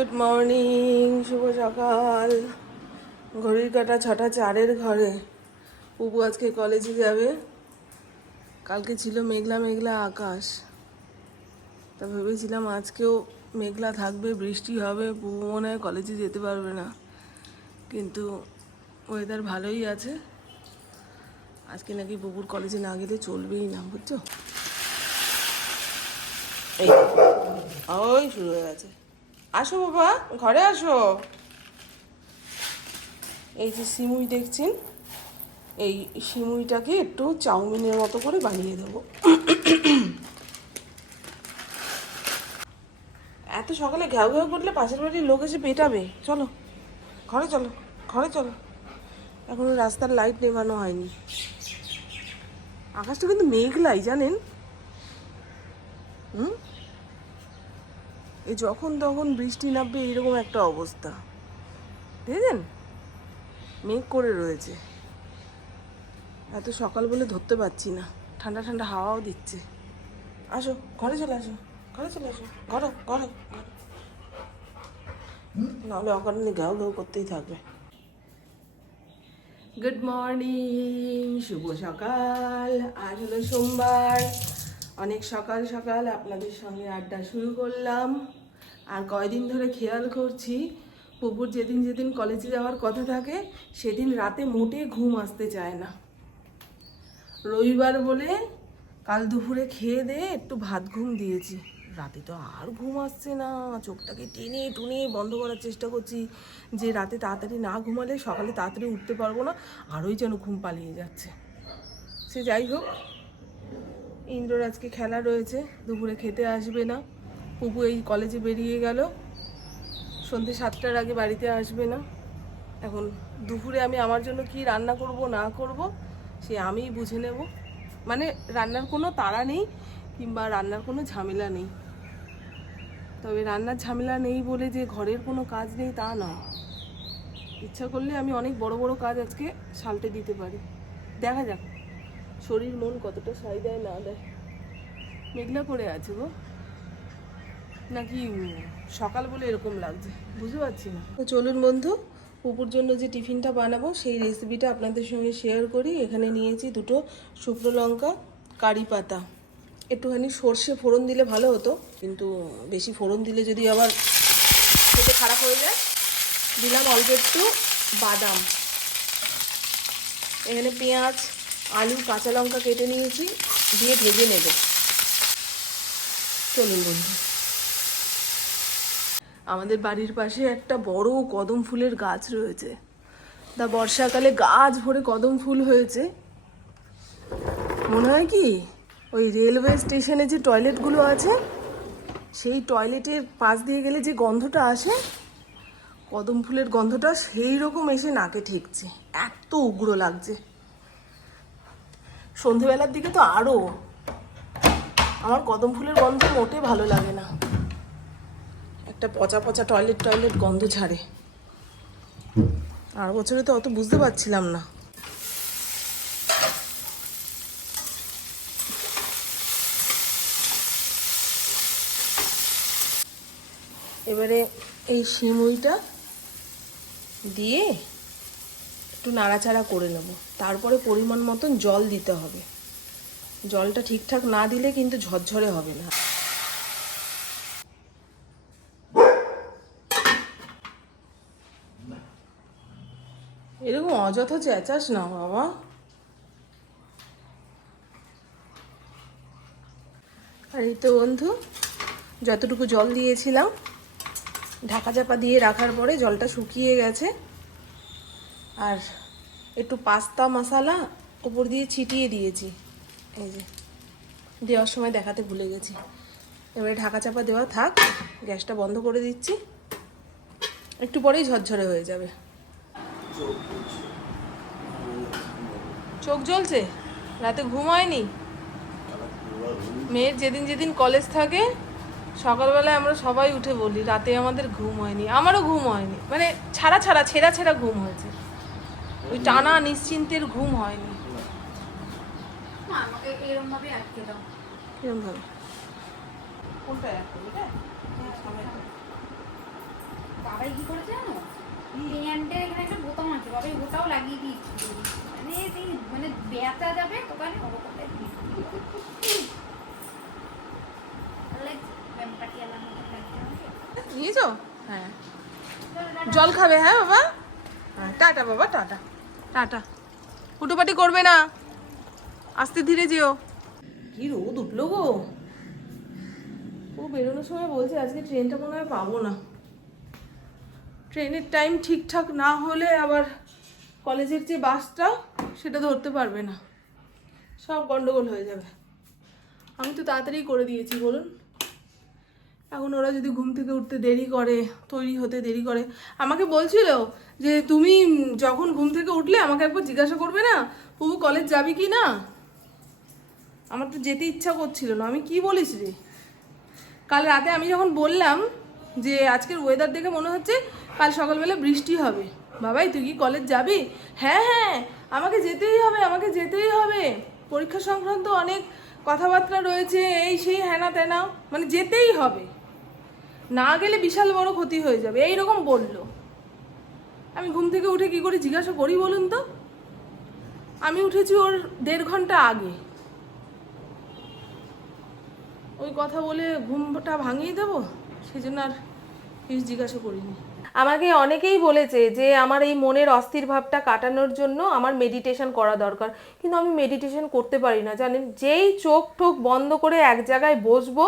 Good morning শুভ সকাল। ঘড়ির কাটা ছটা চারের ঘরে। পুপু আজকে কলেজে যাবে। কালকে ছিল মেঘলা মেঘলা আকাশ। তা ভেবেছিলাম আজকেও মেঘলা থাকবে, বৃষ্টি হবে, পুপু মনে হয় কলেজে যেতে পারবে না। কিন্তু ওয়েদার ভালোই আছে। আজকে নাকি পুকুর কলেজে না গেলে চলবেই না, বুঝছ? এই, ওই শুরু হয়ে গেছে। আসো বাবা, ঘরে আসো। এই যে সিমুই দেখছেন, এই সিমুইটাকে একটু চাউমিনের মতো করে বানিয়ে দেবো। এত সকালে ঘ্যাও ঘ্যাও করলে পাশের বাড়ির লোক এসে পেটাবে। চলো, ঘরে চলো ঘরে চলো। এখনও রাস্তার লাইট নেভানো হয়নি। আকাশটা কিন্তু মেঘলাই, জানেন? হুম? এই যখন তখন বৃষ্টি নামবে এইরকম একটা অবস্থা। দেখেছেন? মেঘ করে রয়েছে। এত সকাল বলে ধরতে পারছি না। ঠান্ডা ঠান্ডা হাওয়াও দিচ্ছে। আসো, ঘরে চলে আসো, ঘরে চলে আসো, ঘরে ঘরে নাহলে অকারণে গাও গাও করতেই থাকবে। গুড মর্নিং শুভ সকাল। আজ হলো সোমবার। অনেক সকাল সকাল আপনাদের সঙ্গে আড্ডা শুরু করলাম। আর কয়দিন ধরে খেয়াল করছি, পুকুর যেদিন যেদিন কলেজে যাওয়ার কথা থাকে, সেদিন রাতে মোটে ঘুম আসতে চায় না। রবিবার বলে কাল দুপুরে খেয়ে দিয়ে একটু ভাত ঘুম দিয়েছি। রাতে তো আর ঘুম আসছে না, চোখটাকে টেনে টুনে বন্ধ করার চেষ্টা করছি যে রাতে তাড়াতাড়ি না ঘুমালে সকালে তাড়াতাড়ি উঠতে পারব না, আরোই যেন ঘুম পালিয়ে যাচ্ছে। সে যাই হোক ইন্দ্রর আজকে খেলা রয়েছে, দুপুরে খেতে আসবে না। পুপু এই কলেজে বেরিয়ে গেল। সন্ধ্যে সাতটার আগে বাড়িতে আসবে না। এখন দুপুরে আমি আমার জন্য কি রান্না করব, না করব, সে আমিই বুঝে নেব। মানে রান্নার কোনো তাড়া নেই কিংবা রান্নার কোনো ঝামেলা নেই। তবে রান্নার ঝামেলা নেই বলে যে ঘরের কোনো কাজ নেই তা নয়। ইচ্ছা করলে আমি অনেক বড় বড় কাজ আজকে সালটে দিতে পারি। দেখা যাক, শরীর মন কতটা সাই দেয় না দেয়। মেঘলা করে আছে গো। নাকি সকাল বলে এরকম লাগছে? বুঝতে পারছি না। তো চলুন বন্ধু পুপুর জন্য যে টিফিনটা বানাবো, সেই রেসিপিটা আপনাদের সঙ্গে শেয়ার করি। এখানে নিয়েছি দুটো শুকনো লঙ্কা, কারি পাতা। একটুখানি সর্ষে ফোড়ন দিলে ভালো হতো, কিন্তু বেশি ফোড়ন দিলে যদি আবার খেতে খারাপ হয়ে যায়, দিলাম অল্প একটু বাদাম। এখানে পেঁয়াজ, আলু, কাঁচা লঙ্কা কেটে নিয়েছি, দিয়ে ভেজে নেব। চলুন বন্ধু। আমাদের বাড়ির পাশে একটা বড় কদম ফুলের গাছ রয়েছে। তা বর্ষাকালে গাছ ভরে কদম ফুল হয়েছে। মনে হয় কি, ওই রেলওয়ে স্টেশনে যে টয়লেটগুলো আছে, সেই টয়লেটের পাশ দিয়ে গেলে যে গন্ধটা আসে, কদম ফুলের গন্ধটা সেই রকম এসে নাকে ঠেকছে। এত উগ্র লাগছে। সন্ধেবেলার দিকে তো আরও আমার কদম ফুলের গন্ধ মোটে ভালো লাগে না। একটা পচা পচা টয়লেট টয়লেট গন্ধ ছাড়ে। আর বছরে তো অত বুঝতে পারছিলাম না। এবারে এই সিমুইটা দিয়ে একটু নাড়াচাড়া করে নেব। তারপরে পরিমাণ মতন জল দিতে হবে। জলটা ঠিকঠাক না দিলে কিন্তু ঝরঝরে হবে না এরকম অযথা চেঁচাস না, বাবা। আর এই তো বন্ধু, যতটুকু জল দিয়েছিলাম ঢাকা চাপা দিয়ে রাখার পরে জলটা শুকিয়ে গেছে। আর একটু পাস্তা মশালা ওপর দিয়ে ছিটিয়ে দিয়েছি। এই যে, দেওয়ার সময় দেখাতে ভুলে গেছি। এবারে ঢাকা চাপা দেওয়া থাক, গ্যাসটা বন্ধ করে দিচ্ছি। একটু পরেই ঝরঝরে হয়ে যাবে। চোখ জ্বলছে? রাতে ঘুম হয়নি? মেয়ের যেদিন যেদিন কলেজ থাকে সকালবেলায় আমরা সবাই উঠে বলি রাতে আমাদের ঘুম হয়নি। আমারও ঘুম হয়নি। মানে ছাড়া ছাড়া ছেঁড়া ছেঁড়া ঘুম হয়েছে। ওই টানা নিশ্চিন্তের ঘুম হয়নি? হ্যাঁ। বাবাই কি করেছে জানো? এখানে একটা বোতাম আছে বাবাই ওটাও লাগিয়ে দিয়েছি। মানে মানে যাবে নিয়েছো? হ্যাঁ। জল খাবে হ্যাঁ বাবা? হ্যাঁ টাটা বাবা টাটা। টাটা। হুটোপাটি করবে না। আস্তে ধীরে যেও। কি রোদ উঠল গো। ও বেরোনোর সময় বলছে আজকে ট্রেনটা মনে হয় পাবো না। ট্রেনের টাইম ঠিকঠাক না হলে আবার কলেজের যে বাসটা সেটা ধরতে পারবে না। সব গন্ডগোল হয়ে যাবে। আমি তো তাড়াতাড়ি করে দিয়েছি, বলুন। এখন ওরা যদি ঘুম থেকে উঠতে দেরি করে, তৈরি হতে দেরি করে, আমাকে বলছিল যে তুমি যখন ঘুম থেকে উঠলে আমাকে একবার জিজ্ঞাসা করবে না, পুবু, কলেজ যাবি কি না? আমার তো যেতে ইচ্ছা করছিল না। আমি কি বলিস রে? কাল রাতে আমি যখন বললাম যে আজকের ওয়েদার দেখে মনে হচ্ছে কাল সকালবেলা বৃষ্টি হবে বাবাই, তুই কি কলেজ যাবি? হ্যাঁ হ্যাঁ আমাকে যেতেই হবে, আমাকে যেতেই হবে। পরীক্ষা সংক্রান্ত অনেক কথাবার্তা রয়েছে, এই সেই হ্যানা ত্যানা মানে যেতেই হবে। না গেলে বিশাল বড় ক্ষতি হয়ে যাবে এই রকম বলল। আমি ঘুম থেকে উঠে কি করে জিজ্ঞাসা করি বলুন তো? আমি উঠেছি ওর দেড় ঘণ্টা আগে। ওই কথা বলে ঘুমটা ভাঙিয়ে দেবো? সেই জন্য আর কিছু জিজ্ঞাসা করিনি। আমাকে অনেকেই বলেছে যে আমার এই মনের অস্থির ভাবটা কাটানোর জন্য আমার মেডিটেশন করা দরকার। কিন্তু আমি মেডিটেশন করতে পারি না, জানেন? যেই চোখ টোক বন্ধ করে এক জায়গায় বসবো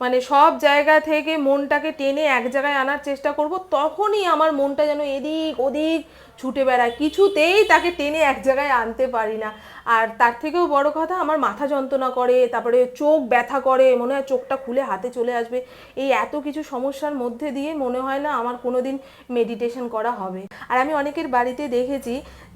মানে সব জায়গা থেকে মনটাকে টেনে এক জায়গায় আনার চেষ্টা করব, তখনই আমার মনটা যেন এদিক ওদিক ছুটে বেড়ায়। কিছুতেই তাকে টেনে এক জায়গায় আনতে পারি না। আর তার থেকেও বড় কথা, আমার মাথা যন্ত্রণা করে, তারপরে চোখ ব্যথা করে, মনে হয় চোখটা খুলে হাতে চলে আসবে। এই এত কিছু সমস্যার মধ্যে দিয়ে মনে হয় না আমার কোনো দিন মেডিটেশন করা হবে। আর আমি অনেকের বাড়িতে দেখেছি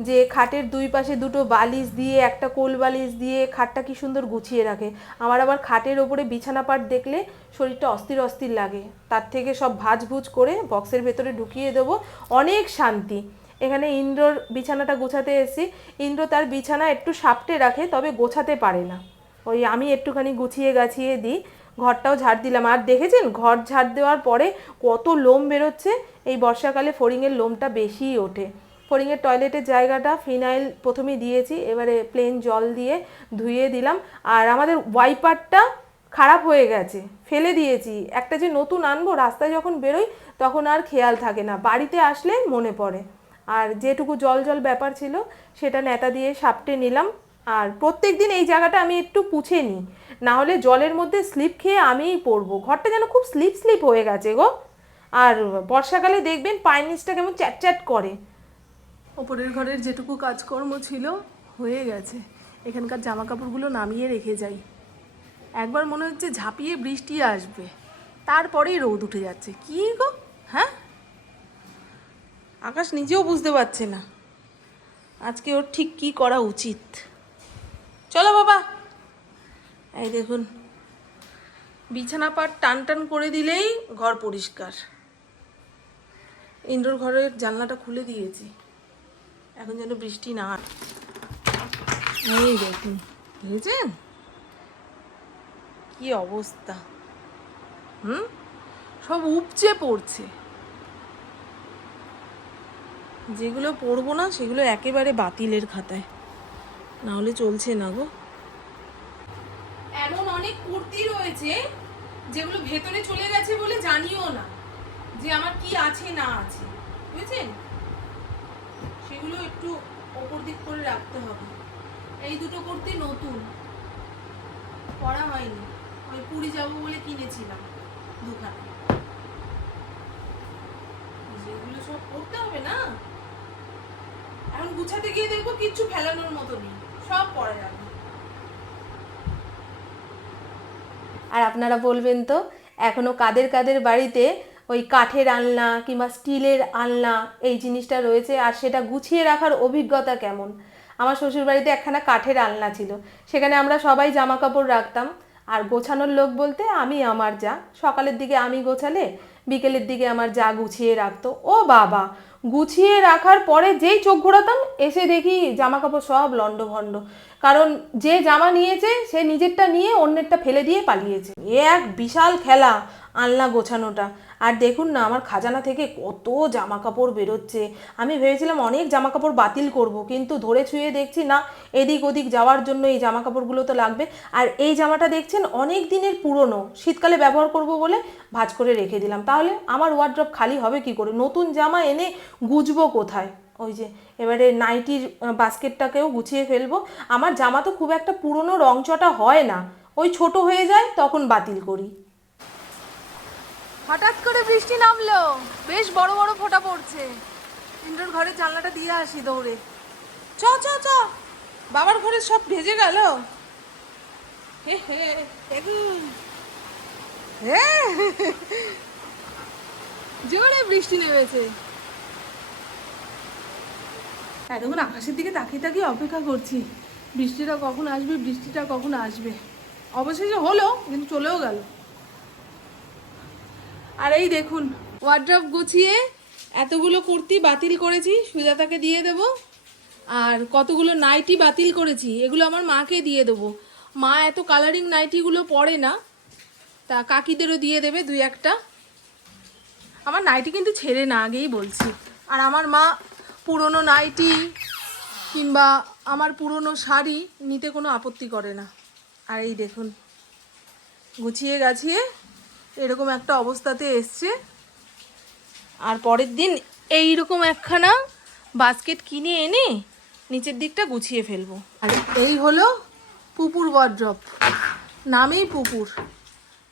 যে খাটের দুই পাশে দুটো বালিশ দিয়ে, একটা কোল বালিশ দিয়ে খাটটা কি সুন্দর গুছিয়ে রাখে। আমার আবার খাটের ওপরে বিছানা পাট দেখলে শরীরটা অস্থির অস্থির লাগে। তার থেকে সব ভাজভুজ করে বক্সের ভেতরে ঢুকিয়ে দেবো। অনেক শান্তি। এখানে ইন্দ্রর বিছানাটা গোছাতে এসেছি। ইন্দ্র তার বিছানা একটু সাপটে রাখে, তবে গোছাতে পারে না। ওই আমি একটুখানি গুছিয়ে গাছিয়ে দিই, ঘরটাও ঝাড় দিলাম। আর দেখেছেন, ঘর ঝাড় দেওয়ার পরে কত লোম বেরোচ্ছে, এই বর্ষাকালে ফড়িংয়ের লোমটা বেশিই ওঠে। ফড়িংয়ের টয়লেটের জায়গাটা ফিনাইল প্রথমে দিয়েছি, এবারে প্লেন জল দিয়ে ধুয়ে দিলাম। আর আমাদের ওয়াইপারটা খারাপ হয়ে গেছে, ফেলে দিয়েছি। একটা যে নতুন আনব, রাস্তায় যখন বেরোই, তখন আর খেয়াল থাকে না। বাড়িতে আসলে মনে পড়ে। আর যেটুকু জল জল ব্যাপার ছিল, সেটা নেতা দিয়ে সাপটে নিলাম। আর প্রত্যেক দিন এই জায়গাটা আমি একটু পুছে নিই। না হলে জলের মধ্যে স্লিপ খেয়ে আমিই পড়ব। ঘরটা যেন খুব স্লিপ স্লিপ হয়ে গেছে গো। আর বর্ষাকালে দেখবেন পায়ের নিচটা কেমন চ্যাট করে। ওপরের ঘরের যেটুকু কাজকর্ম ছিল, হয়ে গেছে। এখানকার জামা কাপড়গুলো নামিয়ে রেখে যাই। একবার মনে হচ্ছে ঝাঁপিয়ে বৃষ্টি আসবে। তারপরেই রোদ উঠে যাচ্ছে। কী গো? আকাশ নিজেও বুঝতে পারছে না। আজকে ওর ঠিক কি করা উচিত? চলো বাবা। এই দেখুন, বিছানা পাট টান টান করে দিলেই ঘর পরিষ্কার। ইন্ডোর ঘরের জানলাটা খুলে দিয়েছি। এখন যেন বৃষ্টি না। এই দেখুন, দেখেছেন? কি অবস্থা। হুম? সব উপচে পড়ছে। যেগুলো পড়ব না, সেগুলো একেবারে বাতিলের খাতায়। না হলে চলছে না গো। এমন অনেক কুর্তি রয়েছে, যেগুলো ভেতরে চলে গেছে বলে জানিও না, যে আমার কি আছে না আছে। বুঝেছেন? সেগুলো একটু ওপর দিক করে রাখতে হবে। এই দুটো কুর্তি নতুন। পরা হয়নি। ওই পুরী যাব বলে কিনেছিলাম দোকানে যেগুলো সব করতে হবে না? এখন গুছাতে গিয়ে দেখব কিচ্ছু ফেলানোর মতো নেই। সব পরা যাবে। আর আপনারা বলবেন তো, এখনও কাদের কাদের বাড়িতে ওই কাঠের আলনা কিংবা স্টিলের আলনা এই জিনিসটা রয়েছে আর সেটা গুছিয়ে রাখার অভিজ্ঞতা কেমন? আমার শ্বশুর বাড়িতে একখানা কাঠের আলনা ছিল। সেখানে আমরা সবাই জামা কাপড় রাখতাম। আর গোছানোর লোক বলতে আমি আমার যা। সকালের দিকে আমি গোছালে, বিকেলের দিকে আমার যা গুছিয়ে রাখতো। ও বাবা! গুছিয়ে রাখার পরে যেই চোখ ঘোরাতাম এসে দেখি জামা কাপড় সব লন্ডভন্ড কারণ যে জামা নিয়েছে, সে নিজেরটা নিয়ে অন্যেরটা ফেলে দিয়ে পালিয়েছে। এ এক বিশাল খেলা আলনা গোছানোটা। আর দেখুন না, আমার খাজানা থেকে কত জামা কাপড় বেরোচ্ছে। আমি ভেবেছিলাম অনেক জামা কাপড় বাতিল করব, কিন্তু ধরে ছুঁয়ে দেখছি না, এদিক ওদিক যাওয়ার জন্য এই জামা কাপড়গুলো তো লাগবে। আর এই জামাটা দেখছেন অনেক দিনের পুরনো, শীতকালে ব্যবহার করব বলে ভাঁজ করে রেখে দিলাম। তাহলে আমার ওয়ার্ড্রপ খালি হবে কি করে? নতুন জামা এনে গুজবো কোথায়? ওই যে, এবারে নাইটির বাস্কেটটাকেও গুছিয়ে ফেলব। আমার জামা তো খুব একটা পুরনো রংচটা হয় না। ওই ছোট হয়ে যায়, তখন বাতিল করি। হঠাৎ করে বৃষ্টি নামলো। বেশ বড় বড় ফোঁটা পড়ছে। ইন্দ্রর ঘরের জানলাটা দিয়ে আসি দৌড়ে। চ চ চ। বাবার ঘরে সব ভেজে গেল। জোরে বৃষ্টি নেমেছে। এতক্ষণ আকাশের দিকে তাকিয়ে তাকিয়ে অপেক্ষা করছি। বৃষ্টিটা কখন আসবে, বৃষ্টিটা কখন আসবে? অবশেষে হলো, কিন্তু চলেও গেল। আর এই দেখুন ওয়ার্ড্রপ গুছিয়ে এতগুলো কুর্তি বাতিল করেছি, সুজাতাকে দিয়ে দেব। আর কতগুলো নাইটি বাতিল করেছি, এগুলো আমার মাকে দিয়ে দেবো। মা এত কালারিং নাইটিগুলো পরে না, তা কাকিদেরও দিয়ে দেবে দুই একটা। আমার নাইটি কিন্তু ছেড়ে না, আগেই বলছি। আর আমার মা পুরনো নাইটি কিংবা আমার পুরনো শাড়ি নিতে কোনো আপত্তি করে না। আর এই দেখুন, গুছিয়ে গাছিয়ে এরকম একটা অবস্থাতে এসছে। আর পরের দিন এই রকম একখানা বাস্কেট কিনে এনে নিচের দিকটা গুছিয়ে ফেলব। আর এই হলো পুপুর ওয়ার্ড্রপ নামেই পুপুর।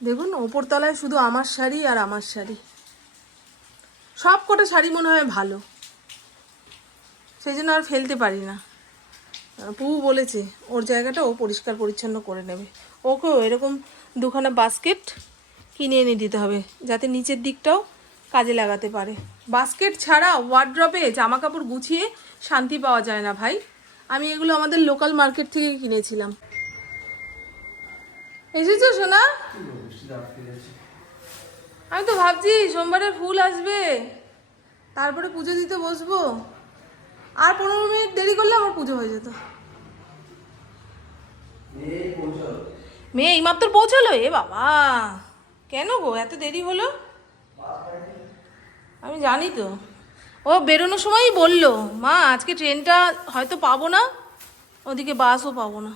দেখুন, ওপরতলায় শুধু আমার শাড়ি আর আমার শাড়ি। সব কটা শাড়ি মনে হয় ভালো। সেই জন্য আর ফেলতে পারি না। পুপু বলেছে, ওর জায়গাটা ও পরিষ্কার পরিচ্ছন্ন করে নেবে। ওকেও এরকম দুখানা বাস্কেট কিনে এনে দিতে হবে, যাতে নিচের দিকটাও কাজে লাগাতে পারে। বাস্কেট ছাড়া ওয়ার্ড্রপে জামা কাপড় গুছিয়ে শান্তি পাওয়া যায় না ভাই। আমি এগুলো আমাদের লোকাল মার্কেট থেকে কিনেছিলাম। এসেছ সোনা? আমি তো ভাবছি সোমবারে ফুল আসবে। তারপরে পুজো দিতে বসবো। আর পনেরো মিনিট দেরি করলে আমার পুজো হয়ে যেত। মেয়ে এইমাত্র পৌঁছালো? এ বাবা কেন গো? এত দেরি হলো? আমি জানি তো। ও বেরোনোর সময়ই বলল মা আজকে ট্রেনটা হয়তো পাবো না ওদিকে বাসও পাবো না।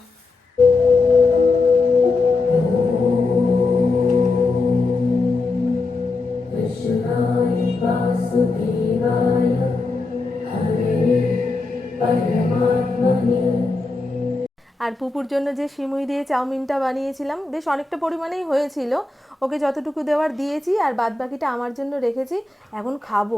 আর পুপুর জন্য যে সিমুই দিয়ে চাউমিনটা বানিয়েছিলাম, বেশ অনেকটা পরিমাণেই হয়েছিল। ওকে যতটুকু দেওয়ার দিয়েছি আর বাদ বাকিটা আমার জন্য রেখেছি। এখন খাব।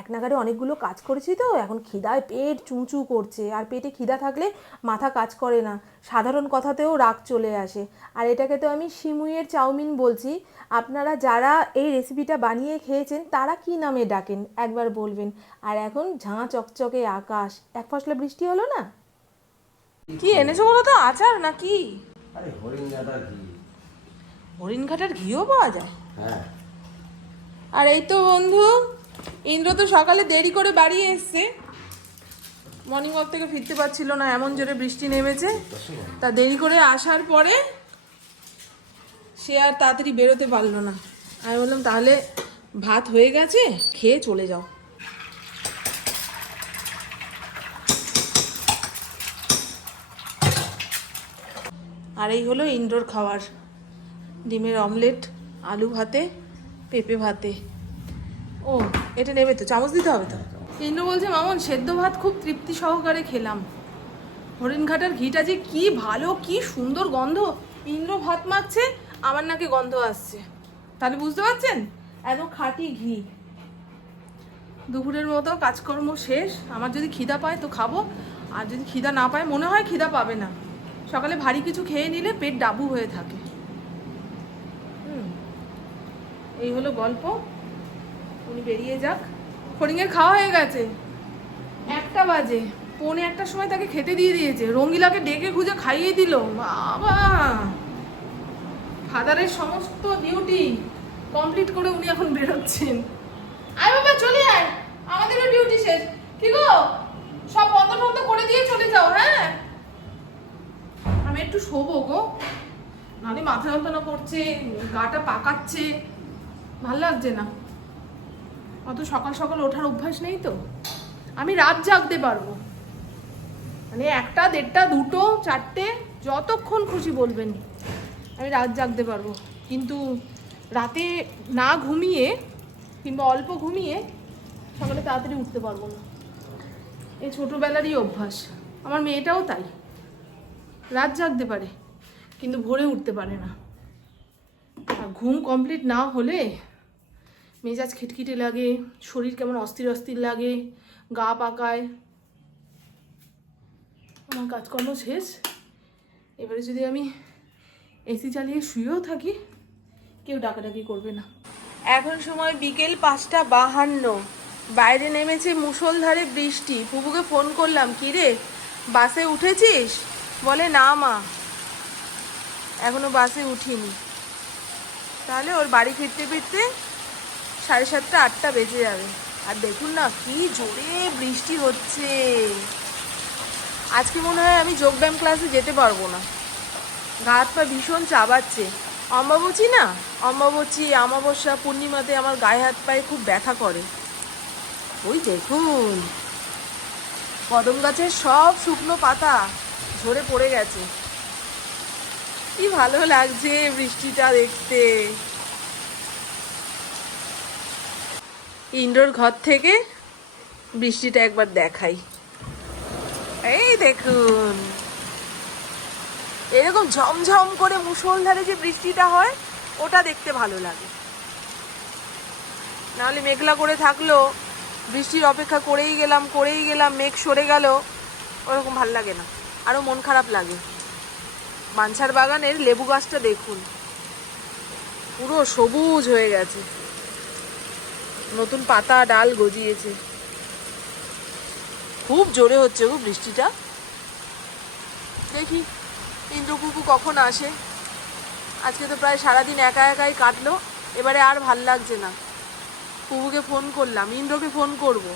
এক নাগারে অনেকগুলো কাজ করেছি তো, এখন খিদায় পেট চুঁচু করছে। আর পেটে খিদা থাকলে মাথা কাজ করে না। সাধারণ কথাতেও রাগ চলে আসে। আর এটাকে তো আমি সিমুইয়ের চাউমিন বলছি। আপনারা যারা এই রেসিপিটা বানিয়ে খেয়েছেন, তারা কি নামে ডাকেন? একবার বলবেন। আর এখন ঝাঁ চকচকে আকাশ। এক ফসলা বৃষ্টি হলো না? কি এনেছো বলো তো? আচার না কি? আরে হরিণঘাটা ঘি। হরিণঘাটার ঘিও পাওয়া যায়? হ্যাঁ। আর এই তো বন্ধু ইন্দ্র তো সকালে দেরি করে বাড়ি এসছে। মর্নিং ওয়াক থেকে ফিরতে পারছিল না এমন জোরে বৃষ্টি নেমেছে। তা দেরি করে আসার পরে সে আর তাড়াতাড়ি বেরোতে পারল না। আমি বললাম তাহলে ভাত হয়ে গেছে খেয়ে চলে যাও। আর এই হলো ইন্দ্রর খাবার ডিমের অমলেট, আলু ভাতে, পেঁপে ভাতে। ও, এটা নেবে তো, চামচ দিতে হবে তো? ইন্দ্র বলছে, মামন, সেদ্ধ ভাত খুব তৃপ্তি সহকারে খেলাম। হরিণঘাটার ঘিটা যে কি ভালো, কি সুন্দর গন্ধ। ইন্দ্র ভাত মাখছে, আমার নাকে গন্ধ আসছে। তাহলে বুঝতে পারছেন? এত খাঁটি ঘি। দুপুরের মতো কাজকর্ম শেষ। আমার যদি খিদা পায় তো খাব। আর যদি খিদা না পায়, মনে হয় খিদা পাবে না। সকালে ভারী কিছু খেয়ে নিলে পেট ডাবু হয়ে থাকে। এই হলো গল্প। উনি বেরিয়ে যাক। ফড়িংয়ের খাওয়া হয়ে গেছে। একটা বাজে। পৌনে একটার সময় তাকে খেতে দিয়ে দিয়েছে। রঙ্গিলাকে ডেকে খুঁজে খাইয়ে দিল। বাবা! ফাদারের সমস্ত ডিউটি কমপ্লিট করে উনি এখন বেরোচ্ছেন। আয় বাবা, চলে আয়। আমাদেরও ডিউটি শেষ। কি গো? সব বন্ধ টন্ধ করে দিয়ে চলে যাও হ্যাঁ? শোবো গো। নাহলে মাথা যন্ত্রণা করছে, গাটা পাকাচ্ছে, ভালো লাগছে না। অত সকাল সকাল ওঠার অভ্যাস নেই তো। আমি রাত জাগতে পারব। মানে একটা, দেড়টা, দুটো, চারটে, যতক্ষণ খুশি বলবেন। আমি রাত জাগতে পারব। কিন্তু রাতে না ঘুমিয়ে কিংবা অল্প ঘুমিয়ে সকালে তাড়াতাড়ি উঠতে পারব না। এই ছোটোবেলারই অভ্যাস। আমার মেয়েটাও তাই। রাত জাগতে পারে, কিন্তু ভোরে উঠতে পারে না। আর ঘুম কমপ্লিট না হলে মেজাজ খিটখিটে লাগে, শরীর কেমন অস্থির অস্থির লাগে, গা পাকায়। আমার কাজকর্ম শেষ। এবারে যদি আমি এসি চালিয়ে শুয়েও থাকি, কেউ ডাকাডাকি করবে না। এখন সময় বিকেল পাঁচটা বাহান্ন। বাইরে নেমেছে মুষলধারে বৃষ্টি। পুবুকে ফোন করলাম কি রে বাসে উঠেছিস? বলে, না মা, এখনও বাসে উঠিনি। তাহলে ওর বাড়ি ফিরতে ফিরতে সাড়ে সাতটা, আটটা বেজে যাবে। আর দেখুন না, কি জোরে বৃষ্টি হচ্ছে। আজকে মনে হয় আমি যোগব্যায়াম ক্লাসে যেতে পারব না। গা হাত পা ভীষণ চাবাচ্ছে। অম্বাবচী না? অম্বাবচী, অমাবস্যা, পূর্ণিমাতে আমার গায়ে হাত পায়ে খুব ব্যথা করে। ওই দেখুন, কদম গাছের সব শুকনো পাতা। ঝরে পড়ে গেছে। কি ভালো লাগছে বৃষ্টিটা দেখতে। ইন্ডোর ঘর থেকে বৃষ্টিটা একবার দেখাই। এই দেখুন। এরকম ঝমঝম করে মুষলধারে যে বৃষ্টিটা হয়, ওটা দেখতে ভালো লাগে। নাহলে মেঘলা করে থাকল, বৃষ্টির অপেক্ষা করেই গেলাম করেই গেলাম, মেঘ সরে গেল, ওরকম ভালো লাগে না। আরও মন খারাপ লাগে। মানসার বাগানের লেবু গাছটা দেখুন। পুরো সবুজ হয়ে গেছে। নতুন পাতা, ডাল গজিয়েছে। খুব জোরে হচ্ছে গো বৃষ্টিটা। দেখি ইন্দ্রকুকু কখন আসে? আজকে তো প্রায় সারাদিন একা একাই কাটলো, এবারে আর ভালো লাগছে না। কুকুকে ফোন করলাম, ইন্দ্রকে ফোন করব।